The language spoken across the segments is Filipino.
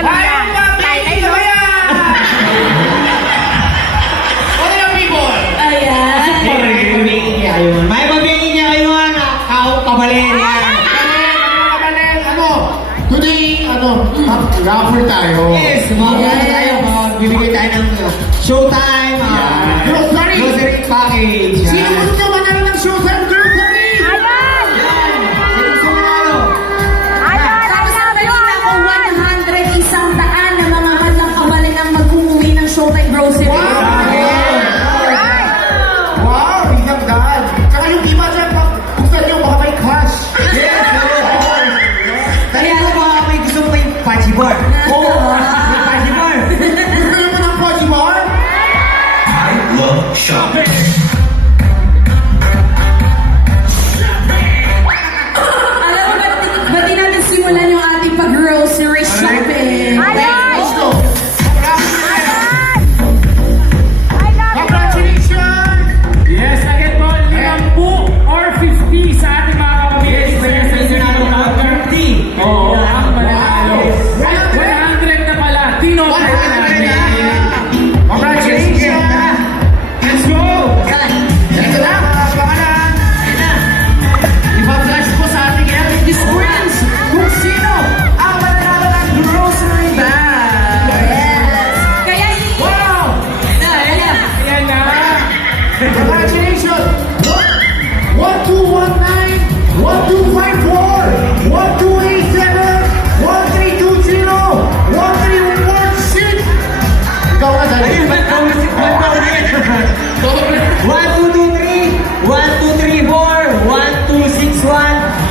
tanong Ay, lang. Ay, ay, no? Ano yung people? Ayan. May pabingin niya kayo. May pabingin niya kayo, kao kabalin. Today, ano, ah, raffle tayo. Yes, mga tayo. Bibigay tayo ng uh, showtime. Ah, grocery. Grocery package. Sino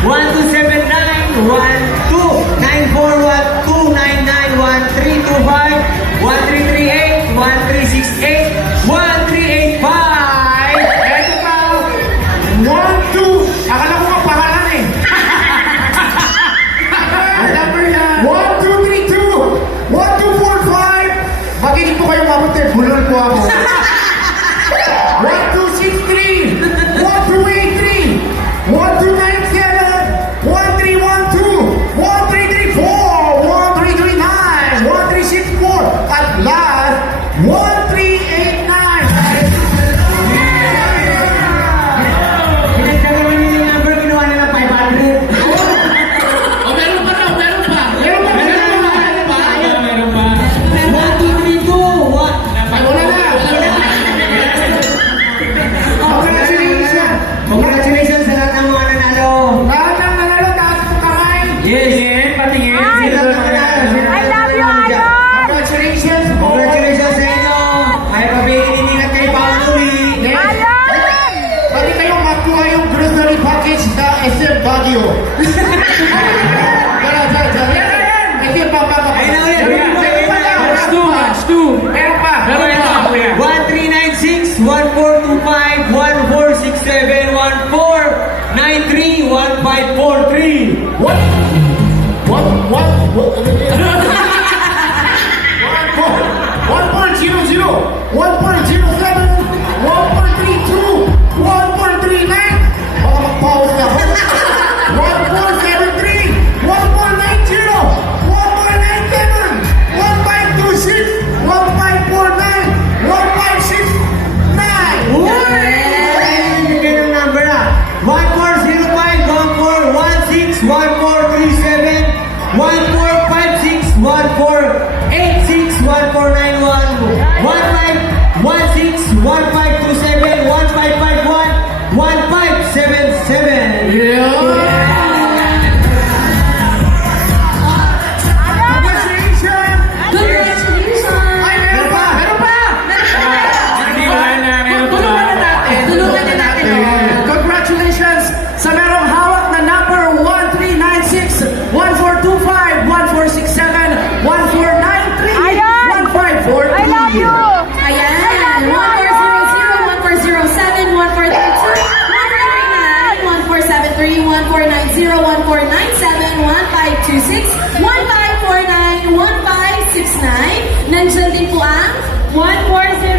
1279, 1294, 1299, 1325, 1338, 1368, Yes, yes, pati yes. Ay, I love you, Idol! Congratulations po! Congratulations yung grocery package sa SM Baguio. Tara, tara, tara. Yan, pa na. Let's do, let's do. Meron pa. Meron pa. 1396, 1425, 1467, 1493, 1543. what, Yeah. 1549-1569. Nandiyan din po ang 1409